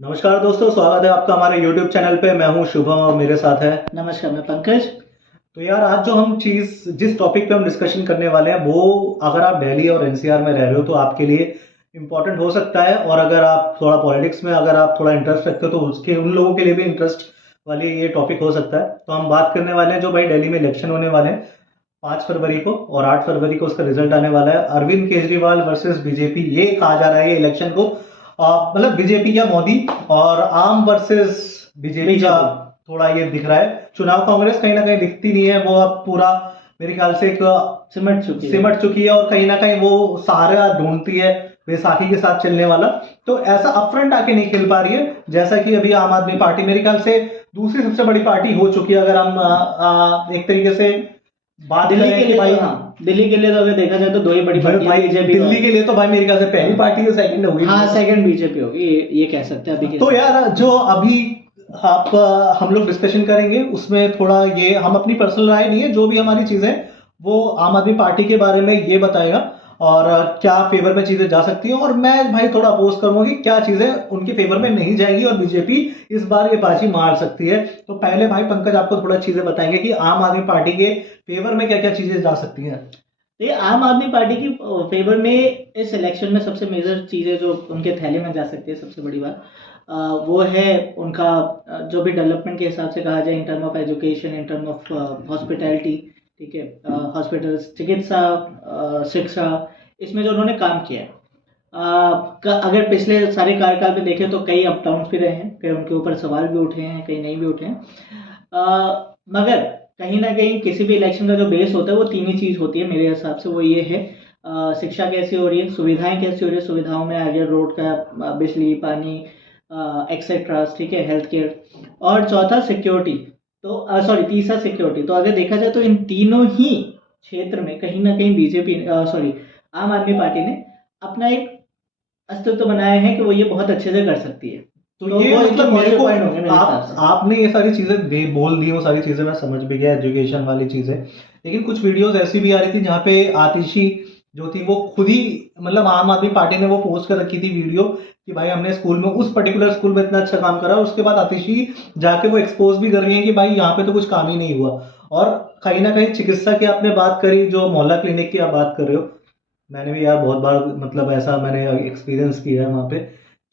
नमस्कार दोस्तों, स्वागत है आपका हमारे YouTube चैनल पे। मैं हूं शुभम और मेरे साथ है। नमस्कार, मैं पंकज। तो यार, आज जो हम जिस टॉपिक पे हम डिस्कशन करने वाले हैं वो, अगर आप दिल्ली और एनसीआर में रह रहे हो तो आपके लिए इम्पोर्टेंट हो सकता है, और अगर आप थोड़ा पॉलिटिक्स में अगर आप थोड़ा इंटरेस्ट रखते हो तो उसके उन लोगों के लिए भी इंटरेस्ट वाली ये टॉपिक हो सकता है। तो हम बात करने वाले हैं जो भाई दिल्ली में इलेक्शन होने वाले हैं 5 फरवरी को, और 8 फरवरी को उसका रिजल्ट आने वाला है। अरविंद केजरीवाल वर्सेस बीजेपी, ये कहा जा रहा है ये इलेक्शन को मतलब बीजेपी या मोदी, और आम वर्सेस बीजेपी का थोड़ा ये दिख रहा है। चुनाव कांग्रेस कहीं ना कहीं दिखती नहीं है, वो अब पूरा मेरे ख्याल से एक सिमट चुकी है, और कहीं ना कहीं वो सहारा ढूंढती है बैसाखी के साथ चलने वाला। तो ऐसा अपफ्रंट आके नहीं खेल पा रही है, जैसा कि अभी आम आदमी पार्टी मेरे ख्याल से दूसरी सबसे बड़ी पार्टी हो चुकी है। अगर हम एक तरीके से बात दिल्ली करें के कि लिए भाई, तो हाँ, दिल्ली के लिए तो अगर देखा जाए तो दो ही बड़ी पार्टी भाई बीजेपी दिल्ली के लिए तो भाई मेरे ख्याल से पहली पार्टी है, सेकंड होगी। हाँ, सेकंड बीजेपी होगी, ये कह सकते हैं अभी के तो हिसाब यार, जो अभी आप हम लोग डिस्कशन करेंगे उसमें थोड़ा ये, हम अपनी पर्सनल राय नहीं है, जो भी हमारी चीजें वो आम आदमी पार्टी के बारे में ये बताएगा, और क्या फेवर में चीजें जा सकती हैं, और मैं भाई थोड़ा अपोज करूंगा कि क्या चीजें उनके फेवर में नहीं जाएगी और बीजेपी इस बार ये बाजी मार सकती है। तो पहले भाई पंकज आपको थोड़ा चीजें बताएंगे कि आम आदमी पार्टी के फेवर में क्या क्या चीजें जा सकती हैं। ये आम आदमी पार्टी की फेवर में इस इलेक्शन में सबसे मेजर चीजें जो उनके थैले में जा सकती है, सबसे बड़ी बात वो है उनका जो भी डेवलपमेंट के हिसाब से कहा जाए, in term of education, in term of hospitality, ठीक है, हॉस्पिटल्स, चिकित्सा, शिक्षा, इसमें जो उन्होंने काम किया है। अगर पिछले सारे कार्यकाल पे देखें तो कई अप डाउन भी रहे हैं, कई उनके ऊपर सवाल भी उठे हैं, कई नहीं भी उठे हैं। मगर कहीं ना कहीं किसी भी इलेक्शन का जो बेस होता है वो तीन ही चीज होती है मेरे हिसाब से। वो ये है शिक्षा कैसी हो रही है, सुविधाएं कैसी हो रही है, सुविधाओं में आगे रोड का, बिजली, पानी, एक्सेट्रा, ठीक है, हेल्थ केयर, और चौथा सिक्योरिटी। तो सॉरी, तीसरा सिक्योरिटी। तो अगर देखा जाए तो इन तीनों ही क्षेत्र में कहीं ना कहीं बीजेपी, सॉरी, आम आदमी पार्टी ने अपना एक अस्तित्व बनाया है कि वो ये बहुत अच्छे से कर सकती है। तो ये मतलब मेरे को पॉइंट होंगे मेरे हिसाब से। आपने ये सारी चीजें बोल दी, वो सारी चीजें मैं समझ भी गया, एजुकेशन वाली चीजें। लेकिन कुछ वीडियोस ऐसी भी आ रही थी जहाँ पे आतिशी जो थी वो खुद ही, मतलब आम आदमी पार्टी ने वो पोस्ट कर रखी थी वीडियो कि भाई हमने स्कूल में, उस पर्टिकुलर स्कूल में इतना अच्छा काम करा, और उसके बाद आतिशी जाके वो एक्सपोज भी कर रही है कि भाई यहाँ पे तो कुछ काम ही नहीं हुआ। और कहीं ना कहीं चिकित्सा की आपने बात करी, जो मोहल्ला क्लिनिक की आप बात कर रहे हो, मैंने भी यार बहुत बार मतलब ऐसा मैंने एक्सपीरियंस किया है वहाँ पे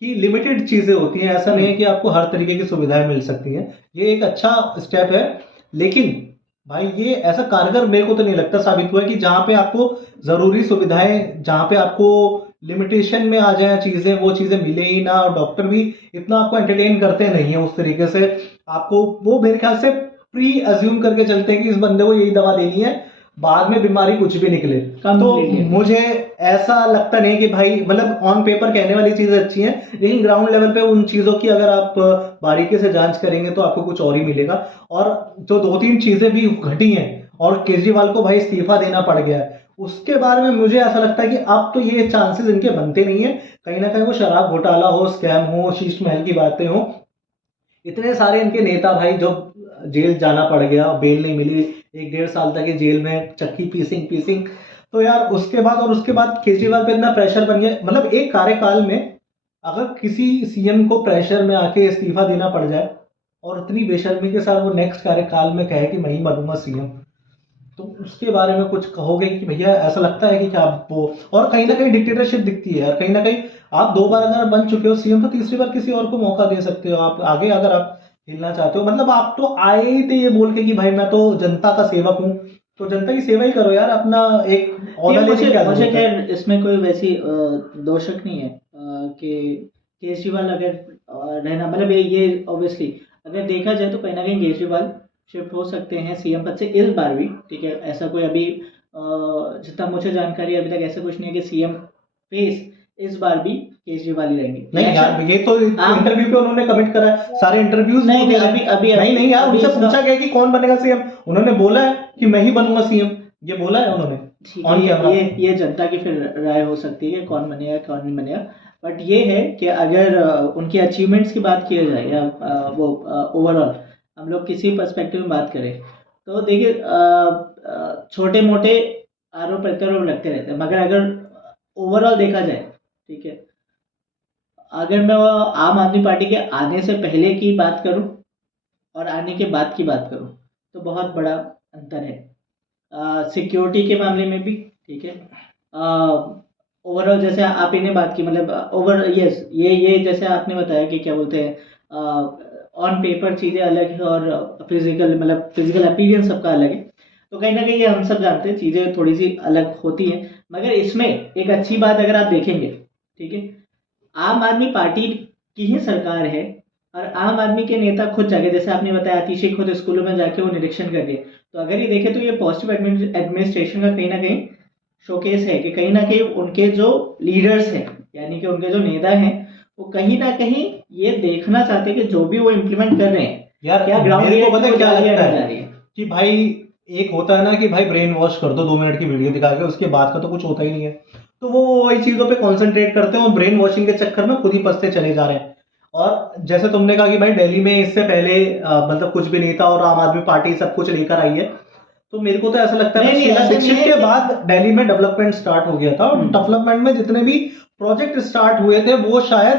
कि लिमिटेड चीजें होती हैं। ऐसा नहीं है कि आपको हर तरीके की सुविधाएं मिल सकती हैं। ये एक अच्छा स्टेप है, लेकिन भाई ये ऐसा कारगर मेरे को तो नहीं लगता साबित हुआ है कि जहाँ पे आपको जरूरी सुविधाएं, जहाँ पे आपको लिमिटेशन में आ जाए चीजें, वो चीजें मिले ही ना, और डॉक्टर भी इतना आपको एंटरटेन करते नहीं है उस तरीके से। आपको वो मेरे ख्याल से प्री अज्यूम करके चलते हैं कि इस बंदे को यही दवा देनी है, बाद में बीमारी कुछ भी निकले। तो मुझे ऐसा लगता नहीं कि भाई, मतलब ऑन पेपर कहने वाली चीजें अच्छी हैं, लेकिन ग्राउंड लेवल पे उन चीजों की अगर आप बारीकी से जांच करेंगे तो आपको कुछ और ही मिलेगा। और जो दो तीन चीजें भी घटी हैं, और केजरीवाल को भाई इस्तीफा देना पड़ गया है, उसके बारे में मुझे ऐसा लगता है कि अब तो ये चांसेस इनके बनते नहीं है। कहीं ना कहीं वो शराब घोटाला हो, स्कैम हो, शीश महल की बातें हो, इतने सारे इनके नेता भाई जो जेल जाना पड़ गया, बेल नहीं मिली, 1 डेढ़ साल तक ये जेल में चक्की पीसिंग पीसिंग। तो यार उसके बाद, और उसके बाद केजरीवाल पे इतना प्रेशर बन गया, मतलब एक कार्यकाल में अगर किसी सीएम को प्रेशर में आके इस्तीफा देना पड़ जाए, और इतनी बेशर्मी के साथ वो नेक्स्ट कार्यकाल में कहे कि मैं ही बनूंगा सीएम, तो उसके बारे में कुछ कहोगे कि भैया ऐसा लगता है कि क्या वो, और कहीं ना कहीं डिक्टेटरशिप दिखती है यार। कहीं ना कहीं आप 2 बार अगर बन चुके हो सीएम, तो तीसरी बार किसी और को मौका दे सकते हो आप आगे, अगर आप खेलना चाहते हो। मतलब आप तो आए ही थे ये बोल के कि भाई मैं तो जनता का सेवक हूँ, तो जनता की सेवा ही करो यार, अपना एक ये ऑर्डर लेके क्या मुझे जरूरत है। खैर इसमें कोई वैसी दोषक नहीं है कि केजरीवाल अगर रहना, मतलब ये ऑब्वियसली अगर देखा जाए तो कहीं ना कहीं केजरीवाल शिफ्ट हो सकते हैं सीएम पद से इस बार भी, ठीक है। ऐसा कोई अभी जितना मुझे जानकारी है, अभी तक ऐसा कुछ नहीं है कि सीएम फेस इस बार भी केजरीवाल ही रहेंगे। नहीं यार, ये तो इंटरव्यू पे उन्होंने कमिट करा है, सारे इंटरव्यूज नहीं नहीं, अभी अभी नहीं नहीं यार, अभी उनसे इसका पूछा गया कि कौन बनेगा सीएम, उन्होंने बोला है कि मैं ही बनूंगा सीएम, ये बोला है उन्होंने ठीक ऑन है, कैमरा। ये जनता की फिर राय हो सकती है कि कौन बनेगा कौन नहीं बनेगा। बट ये है कि अगर उनके अचीवमेंट्स की बात की जाए, या वो ओवरऑल हम लोग किसी पर्सपेक्टिव में बात करें, तो देखिए छोटे मोटे आरोप प्रत्यारोप लगते रहते हैं, मगर अगर ओवरऑल देखा जाए, ठीक है, अगर मैं आम आदमी पार्टी के आने से पहले की बात करूं और आने के बाद की बात करूं तो बहुत बड़ा अंतर है। सिक्योरिटी के मामले में भी, ठीक है। ओवरऑल जैसे आप ही ने बात की, मतलब ओवर यस, ये जैसे आपने बताया कि क्या बोलते हैं, ऑन पेपर चीज़ें अलग है और फिजिकल, मतलब फिजिकल अपीयरेंस सबका अलग है। तो कहीं ना कहीं ये हम सब जानते हैं, चीज़ें थोड़ी सी अलग होती हैं। मगर इसमें एक अच्छी बात अगर आप देखेंगे, ठीक है, आम आदमी पार्टी की ही सरकार है और आम आदमी के नेता खुद जाके, जैसे आपने बताया आतिशी खुद स्कूलों में जाके वो निरीक्षण कर दिए। तो अगर ये देखें तो ये पॉजिटिव एडमिनिस्ट्रेशन का कहीं ना कहीं शोकेस है कि कहीं ना कहीं उनके जो लीडर्स हैं, यानी कि उनके जो नेता हैं, वो कहीं ना कहीं ये देखना चाहते हैं कि जो भी वो इम्प्लीमेंट कर रहे हैं यार क्या ग्राउंड मेरे को पता है क्या जा लगता रही है है। कि भाई एक होता है ना कि भाई ब्रेन वॉश कर दो 2 मिनट की वीडियो दिखा के, उसके बाद का तो कुछ होता ही नहीं है। तो वो वही चीजों पे कंसंट्रेट करते हैं और ब्रेन वॉशिंग के चक्कर में खुद ही फंसते चले जा रहे हैं। और जैसे तुमने कहा कि भाई दिल्ली में इससे पहले मतलब कुछ भी नहीं था और आम आदमी पार्टी सब कुछ लेकर आई है। तो मेरे को तो ऐसा लगता है नहीं, नहीं, शीला ऐसा दीक्षित नहीं है के कि- बाद दिल्ली में डेवलपमेंट स्टार्ट हो गया था और डेवलपमेंट में जितने भी प्रोजेक्ट स्टार्ट हुए थे वो शायद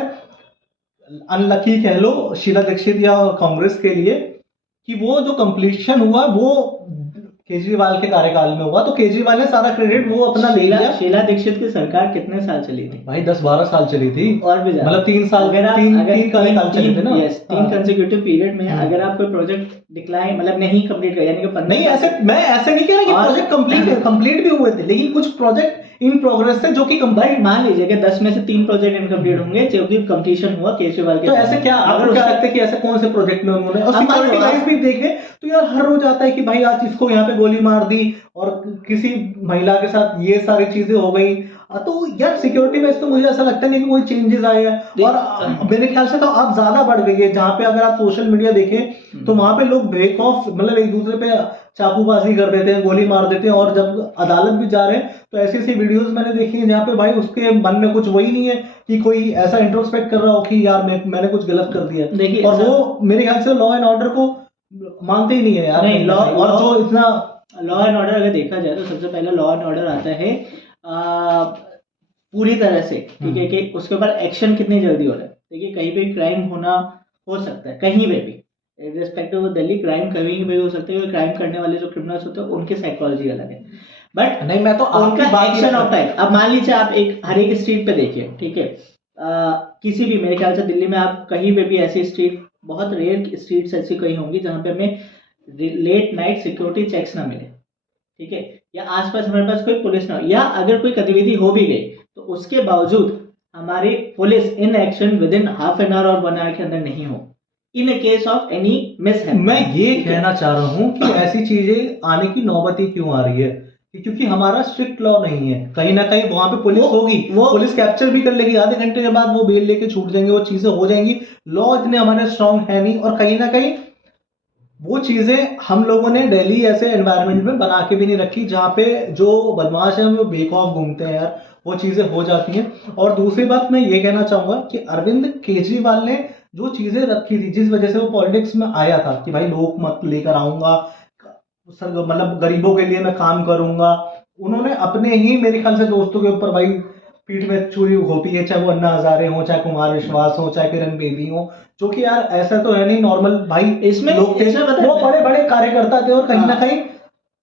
अनलकी कह लो शीला दीक्षित या कांग्रेस के लिए कि वो जो कंप्लीशन हुआ वो केजरीवाल के कार्यकाल में हुआ। तो केजरीवाल ने सारा क्रेडिट वो अपना ले लिया। शीला दीक्षित की सरकार कितने साल चली थी? भाई 10-12 साल चली थी, और भी ज्यादा, मतलब 3 साल, अगर आप तीन अगर तीन कार्यकाल चले थे ना। यस, 3 हाँ। कंसेक्यूटिव पीरियड में अगर आप कोई प्रोजेक्ट डिक्लाइन, मतलब नहीं कंप्लीट कर, यानी कि 15 नहीं ऐसे, मैं ऐसे नहीं कह रहा कि और- प्रोजेक्ट कंप्लीट भी हुए थे, लेकिन कुछ प्रोजेक्ट इन प्रोग्रेस थे जो कि भाई मान लीजिए कि 10 में से 3 प्रोजेक्ट इनकम्प्लीट होंगे जो कि कंप्लीशन हुआ केजरीवाल के तो time ऐसे में। क्या आपको अगर क्या उसके- लगता है कि ऐसे कौन से प्रोजेक्ट में उन्होंने, और अब मान लो सिक्योरिटी वाइज भी देखें तो यार हर रोज आता है कि भाई आज इसको यहाँ पे गोली मार दी और किसी महिला के साथ ये सारी चीजें हो गई। तो यार सिक्योरिटी वाइज तो मुझे ऐसा लगता नहीं कि कोई चेंजेस आए हैं। और मेरे ख्याल से तो अब ज्यादा बढ़ गई है, जहाँ पे अगर आप सोशल मीडिया देखें तो वहां पे लोग ब्रेक ऑफ, मतलब एक दूसरे पे चाकूबाजी कर देते हैं, गोली मार देते हैं। और जब अदालत भी जा रहे हैं तो ऐसी ऐसी वीडियोस मैंने देखी है जहाँ पे भाई उसके मन में कुछ वही नहीं है कि कोई ऐसा इंट्रोस्पेक्ट कर रहा हो कि यार मैंने कुछ गलत कर दिया। देखिए, और वो मेरे ख्याल से लॉ एंड ऑर्डर को मानते ही नहीं है यार। नहीं, और जो इतना लॉ एंड ऑर्डर अगर देखा जाए तो सबसे पहला लॉ एंड ऑर्डर आता है पूरी तरह से, ठीक है, कि उसके ऊपर एक्शन कितनी जल्दी हो रहा है। देखिए कहीं पे क्राइम होना हो सकता है, कहीं पे भी, रिस्पेक्टिव ऑफ दिल्ली, क्राइम कहीं भी हो सकता है। क्राइम करने वाले जो क्रिमिनल्स होते हैं उनकी साइकोलॉजी अलग है, बट नहीं, मैं तो उनका आपकी बात एक्शन ऑफ टाइम। अब मान लीजिए आप एक हर एक स्ट्रीट पे देखिए, ठीक है, किसी भी, मेरे ख्याल से दिल्ली में आप कहीं पे भी ऐसी स्ट्रीट, बहुत रेयर स्ट्रीट्स ऐसी कहीं होंगी जहाँ पे हमें लेट नाइट सिक्योरिटी चेक्स ना मिले, ठीक है, या आसपास हमारे पास कोई पुलिस ना हो, या अगर कोई गतिविधि हो भी गई तो उसके बावजूद हमारी police in action with in half an hour और 1 आवर के अंदर नहीं हो, in case of any miss. मैं ये कहना चाह रहा हूँ कि ऐसी चीजें आने की नौबत ही क्यों आ रही है, क्योंकि हमारा स्ट्रिक्ट लॉ नहीं है। कहीं ना कहीं वहां पे पुलिस होगी, वो पुलिस कैप्चर भी कर लेगी, आधे घंटे के बाद वो बेल लेके छूट जाएंगे, वो चीजें हो जाएंगी। लॉ इतने हमारे स्ट्रांग है नहीं, और कहीं ना कहीं वो चीजें हम लोगों ने दिल्ली ऐसे एनवायरनमेंट में बना के भी नहीं रखी जहाँ पे जो बदमाश है वो बेखौफ घूमते हैं यार, वो चीजें हो जाती हैं। और दूसरी बात मैं ये कहना चाहूंगा कि अरविंद केजरीवाल ने जो चीजें रखी थी, जिस वजह से वो पॉलिटिक्स में आया था कि भाई लोक मत लेकर आऊंगा, मतलब गरीबों के लिए मैं काम करूंगा, उन्होंने अपने ही मेरे ख्याल से दोस्तों के ऊपर भाई पीठ में छुरी घोपी है, चाहे वो अन्ना हजारे हो, चाहे कुमार विश्वास हो, चाहे किरण बेदी हो, जो कि यार ऐसा तो है नहीं नॉर्मल भाई इसमें लोग थे, वो बड़े बड़े कार्यकर्ता थे। और कहीं ना कहीं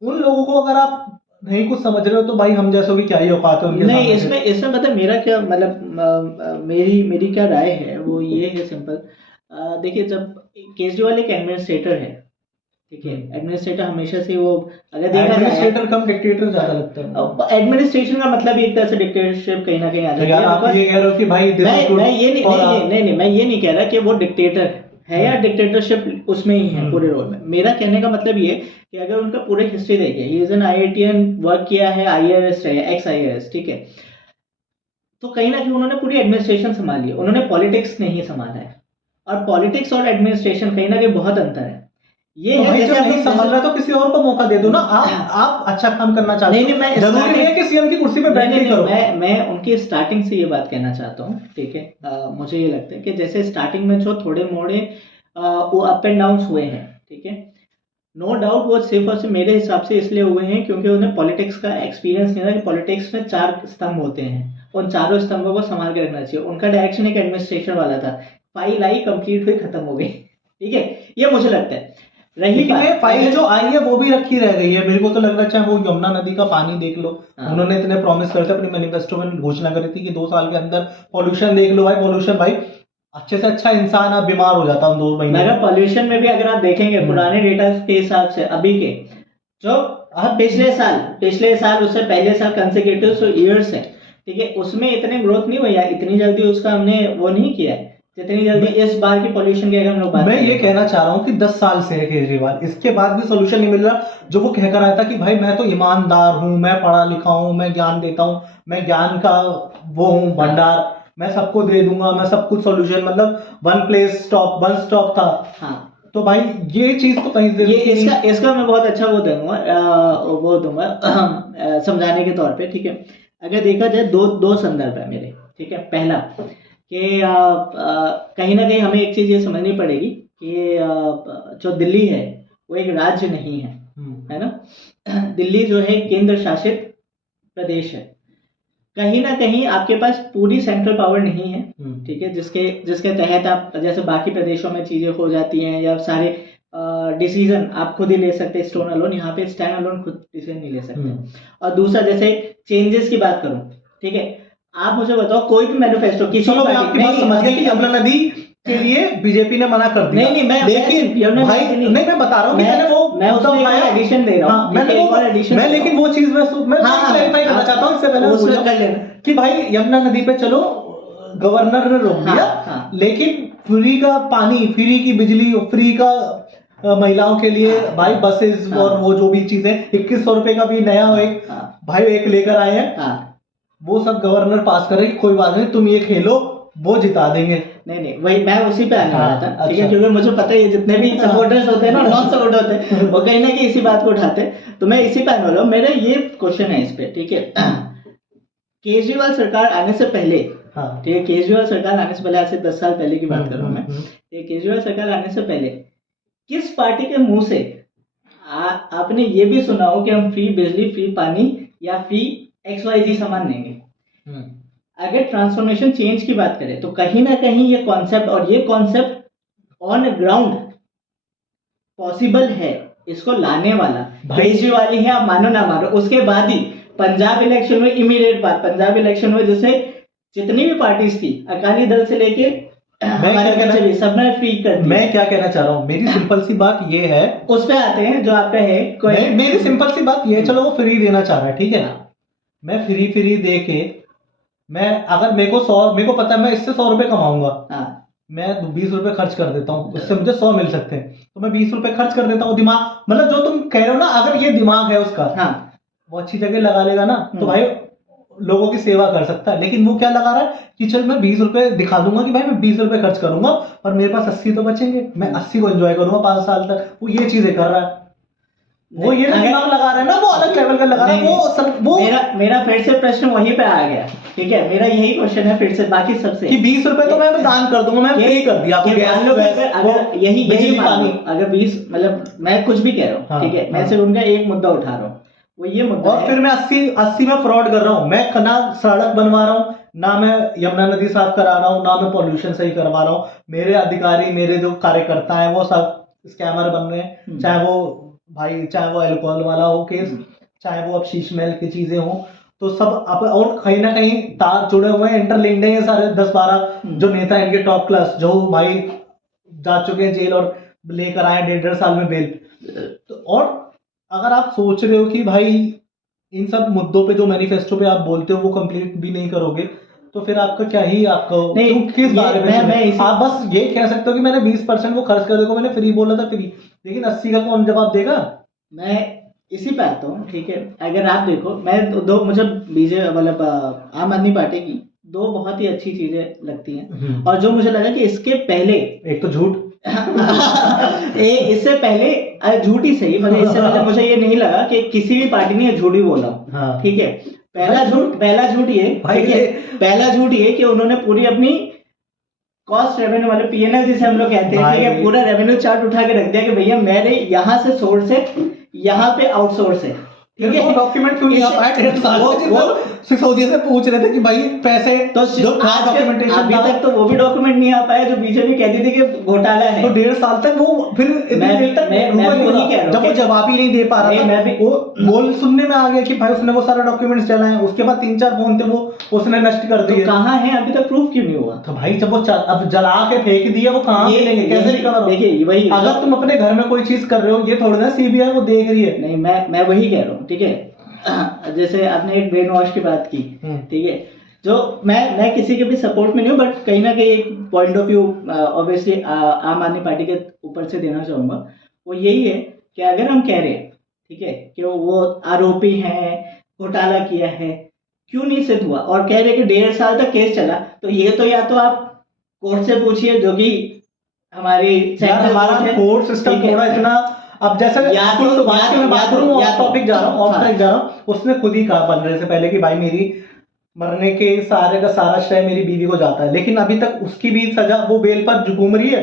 उन लोगों को अगर आप नहीं कुछ समझ रहे हो तो भाई हम जैसों की क्या ही औकात है उनके नहीं, सामने। इसमें मतलब मेरा क्या, मतलब मेरी क्या राय है वो ये है सिंपल। देखिए जब केजरीवाल एक एडमिनिस्ट्रेटर है, ठीक है, एडमिनिस्ट्रेटर हमेशा से वो, अगर देखा जाए एडमिनिस्ट्रेटर कम डिक्टेटर ज्यादा लगता है। एडमिनिस्ट्रेशन का मतलब एक तरह से डिक्टेटरशिप कहीं ना कहीं आ तो जाती यार है। आप ये कह रहे हो कि भाई this is good मैं ये नहीं for नहीं our- नहीं नहीं मैं ये नहीं कह रहा कि वो डिक्टेटर है या डिक्टेटरशिप उसमें ही है पूरे रोल में। मेरा कहने का मतलब ये कि अगर उनका पूरे हिस्ट्री देखिए, he is an IITian, work किया है, IAS है, एक्स IAS, ठीक है, तो कहीं ना कहीं उन्होंने पूरी एडमिनिस्ट्रेशन संभाली है, उन्होंने पॉलिटिक्स नहीं संभाला है। और पॉलिटिक्स और एडमिनिस्ट्रेशन कहीं ना कहीं बहुत अंतर है। ये तो है भाई जैसे जब आप नहीं संभाल रहा तो किसी और को मौका दे दो ना। आप अच्छा काम करना चाहते नहीं, हो, नहीं, मैं जरूरी starting- नहीं है कि सीएम की कुर्सी पे बैठ नहीं, के नहीं, करो। मैं उनकी स्टार्टिंग से ये बात कहना चाहता हूँ, ठीक है, मुझे ये लगता है कि जैसे स्टार्टिंग में जो थोड़े मोड़े वो अप एंड डाउन हुए हैं, ठीक है, नो डाउट वो सिर्फ और सिर्फ मेरे हिसाब से इसलिए हुए हैं क्योंकि उन्हें पॉलिटिक्स का एक्सपीरियंस नहीं था कि पॉलिटिक्स में 4 स्तंभ होते हैं, उन चारों स्तंभों को संभाल के रखना चाहिए। उनका डायरेक्शन एक एडमिनिस्ट्रेशन वाला था, फाइल आई, कंप्लीट हुई, खत्म हो गई, ठीक है, ये मुझे लगता है। रही लेकिन ये फाइल जो आई है वो भी रखी रह गई है। मेरे को तो लग रहा है, चाहे वो यमुना नदी का पानी देख लो, उन्होंने इतने प्रॉमिस करते अपने मैनिफेस्टो में घोषणा करी थी कि 2 साल के अंदर पॉल्यूशन देख लो भाई, पॉल्यूशन भाई अच्छे से अच्छा इंसान अब बीमार हो जाता हूँ 2 महीने। मगर पॉल्यूशन में भी अगर आप देखेंगे पुराने डेटा के हिसाब से अभी के जो पिछले साल उससे पहले साल कंसेक्यूटिव ईयर्स है, ठीक है, उसमें इतने ग्रोथ नहीं हुई है, इतनी जल्दी उसका हमने वो नहीं किया है जितनी जल्दी इस बार की पॉल्यूशन की अगर हम लोग बात मैं ये कहना चाह रहा हूँ कि 10 साल से है केजरीवाल, इसके बाद भी सोल्यूशन नहीं मिल रहा। जो वो कहकर आया था कि भाई मैं तो ईमानदार हूँ, मैं पढ़ा लिखा हूँ, मैं ज्ञान देता हूँ, मैं ज्ञान का वो हूँ भंडार, मैं सबको दे दूंगा, मैं सब कुछ सोल्यूशन, मतलब वन स्टॉप था। हाँ, तो भाई ये चीज तो कहीं से ये इसका मैं बहुत अच्छा वो दूंगा समझाने के तौर पे, ठीक है। अगर देखा जाए दो संदर्भ है मेरे, ठीक है। पहला कि कहीं ना कहीं हमें एक चीज ये समझनी पड़ेगी कि जो दिल्ली है वो एक राज्य नहीं है ना। दिल्ली जो है केंद्र शासित प्रदेश है। कहीं ना कहीं आपके पास पूरी सेंट्रल पावर नहीं है, ठीक है, जिसके तहत आप जैसे बाकी प्रदेशों में चीजें हो जाती हैं या सारे डिसीजन आप खुद ही ले सकते हैं स्टोन अलोन, यहाँ पे स्टैंड अलोन खुद डिसीजन नहीं ले सकते। और दूसरा, जैसे चेंजेस की बात करूं, ठीक है, आप मुझे बताओ कोई भी मैनिफेस्टो किसी यमुना नदी के लिए बीजेपी ने मना कर दिया। नहीं, मैं बता रहा हूँ मैं एडिशन दे रहा हूँ, मैं लेकिन वो चीज मैं क्लैरिफाई करना चाहता हूँ इससे पहले कि भाई यमुना नदी पे चलो गवर्नर ने रोक दिया, लेकिन फ्री का पानी, फ्री की बिजली, फ्री का महिलाओं के लिए भाई बसेस और वो जो भी चीजें 2100 रुपए का भी नया भाई एक लेकर आए हैं, वो सब गवर्नर पास कर रहे हैं, कोई बात नहीं तुम ये खेलो, वो जिता देंगे। नहीं, वही मैं उसी पे आने वाला था, ठीक है, क्योंकि मुझे पता है ये जितने भी सपोर्टर्स होते हैं ना, नॉन सपोर्टर होते हैं, वो कहीं ना कहीं इसी बात को उठाते हैं, तो मैं इसी पे आने वाला हूँ। मेरा ये क्वेश्चन है इस पे, ठीक है। केजरीवाल सरकार आने से पहले, ठीक है, केजरीवाल सरकार आने से पहले, आज से 10 साल पहले की बात कर रहा हूँ मैं, केजरीवाल सरकार आने से पहले किस पार्टी के मुंह से आपने ये भी सुना हो कि हम फ्री बिजली, फ्री पानी या फ्री XYZ सामान देंगे? अगर ट्रांसफॉर्मेशन चेंज की बात करें तो कहीं ना कहीं ये कॉन्सेप्ट ऑन ग्राउंड पॉसिबल है, इसको लाने वाला केजरीवाल ही है, आप मानो ना मानो। उसके बाद ही पंजाब इलेक्शन में, इमीडिएट बाद पंजाब इलेक्शन में जैसे जितनी भी पार्टीज थी, अकाली दल से लेके सबने फ्री कर दिया। मैं क्या कहना चाह रहा हूँ, मेरी सिंपल सी बात ये है, उस पे आते हैं जो आपका है। मेरी सिंपल सी बात ये है, चलो वो फ्री देना चाह रहा है, ठीक है ना, मैं फ्री दे के मैं अगर मेरे को पता है मैं इससे 100 रुपए कमाऊंगा, मैं 20 रुपए खर्च कर देता हूँ, उससे मुझे 100 मिल सकते हैं, तो मैं 20 रुपए खर्च कर देता हूँ। दिमाग, मतलब जो तुम कह रहे हो ना, अगर ये दिमाग है उसका, वो अच्छी जगह लगा लेगा ना, तो भाई लोगों की सेवा कर सकता है। लेकिन वो क्या लगा रहा है कि चल मैं 20 रुपए दिखा दूंगा कि भाई मैं 20 रुपए खर्च करूंगा और मेरे पास 80 तो बचेंगे, मैं 80 को एंजॉय करूंगा 5 साल तक। वो ये चीजें कर रहा है, वो ये दिमाग लगा रहा है ना, वो अलग लेवल का लगा रहा है। वो मेरा फिर से प्रश्न वहीं पे आ गया, ठीक है, मेरा यही क्वेश्चन है फिर से बाकी सबसे कि 20 रुपए तो मैं दान कर दूंगा, मैं फ्री कर दिया आपको गैस, अगर यही पानी, अगर 20, मतलब मैं कुछ भी कह रहा हूँ, ठीक है, मैं सिर्फ उनका एक मुद्दा उठा रहा हूँ, वो ये मुद्दा और फिर मैं 80 में फ्रॉड कर रहा हूँ, मैं ना सड़क बनवा रहा हूँ, ना मैं यमुना नदी साफ करा रहा हूँ, ना मैं पॉल्यूशन सही करवा रहा हूँ। मेरे अधिकारी, मेरे जो कार्यकर्ता हैं वो सब स्कैमर बन रहे हैं, चाहे वो अल्कोहल वाला हो केस, चाहे वो अब शीश महल की चीजें हो, तो सब और कहीं ना कहीं तार जुड़े हुए हैं, इंटरलिंक्ड है ये सारे 10-12 जो नेता इनके टॉप क्लास, जो भाई जा चुके हैं जेल और लेकर आए 1.5 साल में बेल। तो और अगर आप सोच रहे हो कि भाई इन सब मुद्दों पे जो मैनिफेस्टो पे आप बोलते हो वो कंप्लीट भी नहीं करोगे, तो फिर आपका क्या ही, आपको किस बारे में आप बस ये कह सकते हो कि मैंने 20% वो खर्च कर देखो, मैंने फ्री बोला था फ्री, लेकिन 80 का कौन जवाब देगा? मैं इसी पे आता हूँ, ठीक है। अगर आप देखो, मैं मुझे मतलब आम आदमी पार्टी की 2 बहुत ही अच्छी चीजें लगती हैं, और जो मुझे लगा कि इसके पहले, एक तो झूठ इससे पहले झूठ ही सही, मतलब इससे पहले मुझे ये नहीं लगा कि किसी भी पार्टी ने झूठ ही बोला, ठीक है। पहला झूठ ये कि उन्होंने पूरी अपनी कॉस्ट रेवेन्यू, मतलब PNL जिसे हम लोग कहते हैं, ठीक है, पूरा रेवेन्यू चार्ट उठा के रख दिया कि भैया मेरे यहाँ से सोर्स है, यहाँ पे आउटसोर्स है, ठीक है। डॉक्यूमेंट क्यों नहीं आ पाया? सिसोदिया से पूछ रहे थे कि भाई पैसे तो जो था डॉक्यूमेंटेशन अभी था, तक तो वो भी डॉक्यूमेंट नहीं आ पाया जो बीजेपी कहती थी कि घोटाला है। तो 1.5 साल तक वो फिर इतनी देर तक मैं approval भी नहीं वही हुआ। कह रहा हूँ जब वो कि- जवाब ही नहीं दे पा नहीं, रहा मैं था, भी- वो बोल सुनने में आ गया कि भाई उसने वो सारा डॉक्यूमेंट्स चलाए, उसके बाद 3-4 फोन थे वो उसने नष्ट कर तो दिए। कहाँ है अभी तक, प्रूफ क्यों नहीं हुआ? तो भाई जब वो अब जला के फेंक दिया, वो कहाँ मिलेंगे, कैसे रिकवर? देखिए वही, अगर तुम अपने घर में कोई चीज कर रहे हो, ये थोड़ी ना सीबीआई वो देख रही है। नहीं, मैं वही कह रहा हूँ, ठीक है। जैसे आपने एक ब्रेन वॉश की बात की, ठीक है, जो मैं किसी के भी सपोर्ट में नहीं हूँ, बट कहीं ना कहीं एक पॉइंट ऑफ व्यू ऑब्वियसली आम आदमी पार्टी के ऊपर से देना चाहूंगा। वो यही है कि अगर हम कह रहे हैं, ठीक है, कि वो आरोपी हैं, घोटाला किया है, क्यों नहीं सिद्ध हुआ, और कह रहे कि 1.5 साल तक केस चला, तो ये तो या तो आप कोर्ट से पूछिए, जो कि हमारी हमारा कोर्ट सिस्टम थोड़ा इतना, अब जैसे मैं बात करूं, ऑफ टॉपिक जा रहा हूं, उसने खुद ही कहा बनने से पहले कि भाई मेरी मरने के सारे का सारा श्रेय मेरी बीवी को जाता है, लेकिन अभी तक उसकी भी सजा, वो बेल पर घूम रही है,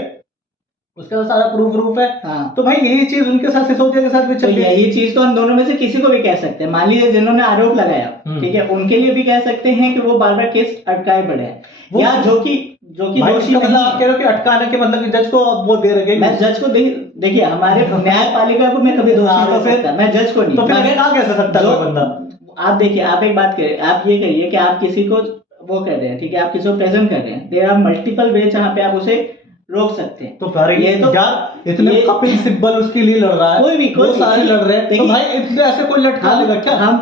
उसके पास सारा प्रूफ है। हाँ। तो भाई यही चीज उनके साथ, सिसोदिया के साथ भी तो चल रही है। यही चीज तो हम दोनों में से किसी को भी कह सकते हैं। मान लीजिए जिन्होंने आरोप लगाया, ठीक है, उनके लिए भी कह सकते हैं कि वो बार बार केस अटकाए पड़े हैं, या जो कि दोषी मतलब नहीं। आप कह रहे हो कि अटकाने के मतलब कि जज को वो दे रहे, मैं जज को देखिए, हमारे न्यायपालिका को मैं कभी दोषी नहीं कह सकता, मैं जज को नहीं। तो फिर क्या कह सकता है कोई बंदा? आप देखिए, आप एक बात करें, आप ये कहिए कि आप किसी को वो कर रहे हैं, ठीक है, आप किसी को प्रेजेंट कर रहे हैं, देयर आर मल्टीपल वे जहाँ पे आप उसे रोक सकते हैं। तो ये तो यार इतने कपिल सिब्बल उसके लिए लड़ रहा है, कोई सारे लड़ रहे हैं, तो भाई इतने ऐसे कोई लटका लेगा क्या? हम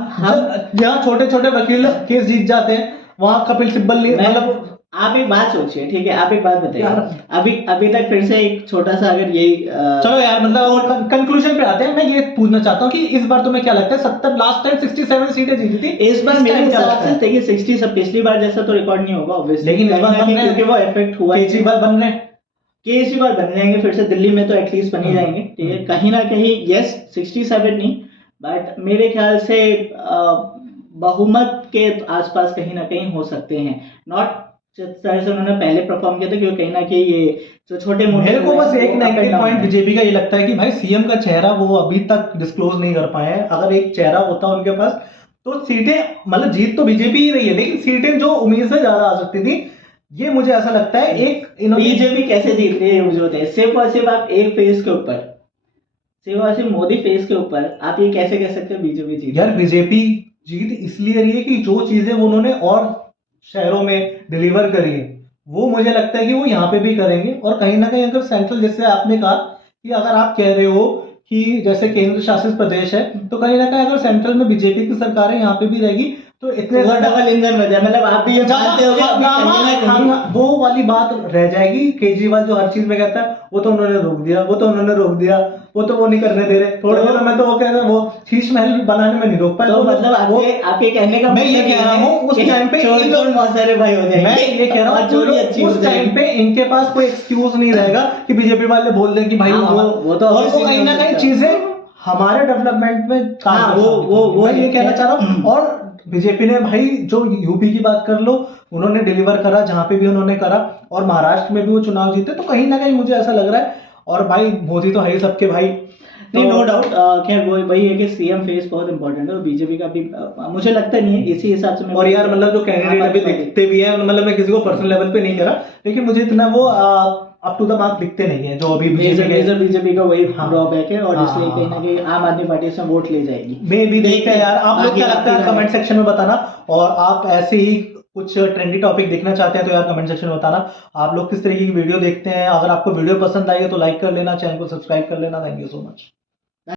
यहाँ छोटे छोटे वकील केस जीत जाते हैं, वहाँ कपिल सिब्बल मतलब। आप एक बात सोचिए, ठीक है, आप एक बात बताइए, अभी तक फिर से एक छोटा सा अगर यही चलो यार, मतलब और कंक्लूजन पे आते हैं। मैं ये पूछना चाहता हूँ कि इस बार तुम्हें क्या लगता है, 70 लास्ट टाइम 67 सीटें जीती थी, इस बार मेरे हिसाब से देखिए 60 सब, पिछली बार जैसा तो रिकॉर्ड नहीं होगा ऑब्वियसली, लेकिन इस बार क्योंकि वो इफेक्ट हुआ, केजरीवाल बन जाएंगे फिर से, दिल्ली में तो एटलीस्ट बन ही जाएंगे, ठीक है, कहीं ना कहीं। यस 67 नहीं, बट मेरे ख्याल से बहुमत के आसपास कहीं ना कहीं हो सकते हैं। नॉट जिस तरह से उन्होंने पहले परफॉर्म किया था, क्योंकि कहीं ना कहीं ये जो छोटे मोटे, मेरे को बस एक नेगेटिव पॉइंट बीजेपी का ये लगता है कि भाई सीएम का चेहरा वो अभी तक डिस्क्लोज नहीं कर पाए हैं। अगर एक चेहरा होता उनके पास तो सीटें, मतलब जीत तो बीजेपी ही रही है, लेकिन सीटें जो उम्मीद से ज्यादा आ सकती थी, ये मुझे ऐसा लगता है। एक बीजेपी कैसे जीत रही है मुझे बताइए, सिर्फ और सिर्फ आप एक फेज के ऊपर, सिर्फ और सिर्फ मोदी फेज के ऊपर आप ये कैसे कह सकते हो बीजेपी जीत? यार बीजेपी जीत इसलिए रही है कि जो चीजें उन्होंने और शहरों में डिलीवर करी है, वो मुझे लगता है कि वो यहाँ पे भी करेंगे। और कहीं ना कहीं अगर सेंट्रल, जैसे आपने कहा कि अगर आप कह रहे हो कि जैसे केंद्र शासित प्रदेश है, तो कहीं ना कहीं अगर सेंट्रल में बीजेपी की सरकार है, यहाँ पे भी रहेगी, तो इतने डबल इंजन हो जाए, मतलब आप भी ये जानते हो वो वाली बात रह जाएगी। केजरीवाल जो हर चीज में कहता है, वो तो उन्होंने रोक दिया, वो तो नहीं करने दे रहे, थोड़े दिनों में तो वो कह रहे वो शीश महल बनाने में नहीं रोक पाए। तो मतलब आपके कहने का मैं ये कह रहा हूँ उस टाइम पे बहुत सारे भाई हो जाएंगे, मैं ये कह रहा हूँ उस टाइम पे इनके पास कोई एक्सक्यूज नहीं रहेगा कि बीजेपी वाले बोल दें कि भाई वो तो कहीं ना कहीं चीजें हमारे डेवलपमेंट में वो ये कहना चाह रहा हूँ। और बीजेपी ने भाई जो यूपी की बात कर लो, उन्होंने डिलीवर करा जहां पे भी उन्होंने करा, और महाराष्ट्र में भी वो चुनाव जीते, तो कहीं ना कहीं मुझे ऐसा लग रहा है। और भाई मोदी तो है ही सबके भाई, नहीं, नो डाउट। खैर वही है कि सीएम फेस बहुत इंपॉर्टेंट है, और बीजेपी का भी मुझे लगता नहीं है, इसी हिसाब से। और यार मतलब जो कैंडिडेट अभी दिखते भी है, मतलब मैं किसी को पर्सनल लेवल पे नहीं कह रहा, लेकिन मुझे इतना वो अप टू द मार्क दिखते नहीं है जो अभी बीजेपी का वही ड्रॉबैक है, और इसलिए कहीं ना कहीं आम आदमी पार्टी से वोट ले जाएगी। मे भी देखते हैं यार, आप लोग क्या लगता है कमेंट सेक्शन में बताना। और आप ऐसे ही कुछ ट्रेंडी टॉपिक देखना चाहते हैं तो यार कमेंट सेक्शन में बताना आप लोग किस तरीके की वीडियो देखते हैं। अगर आपको वीडियो पसंद आई है तो लाइक कर लेना, चैनल को सब्सक्राइब कर लेना। Thank you so much.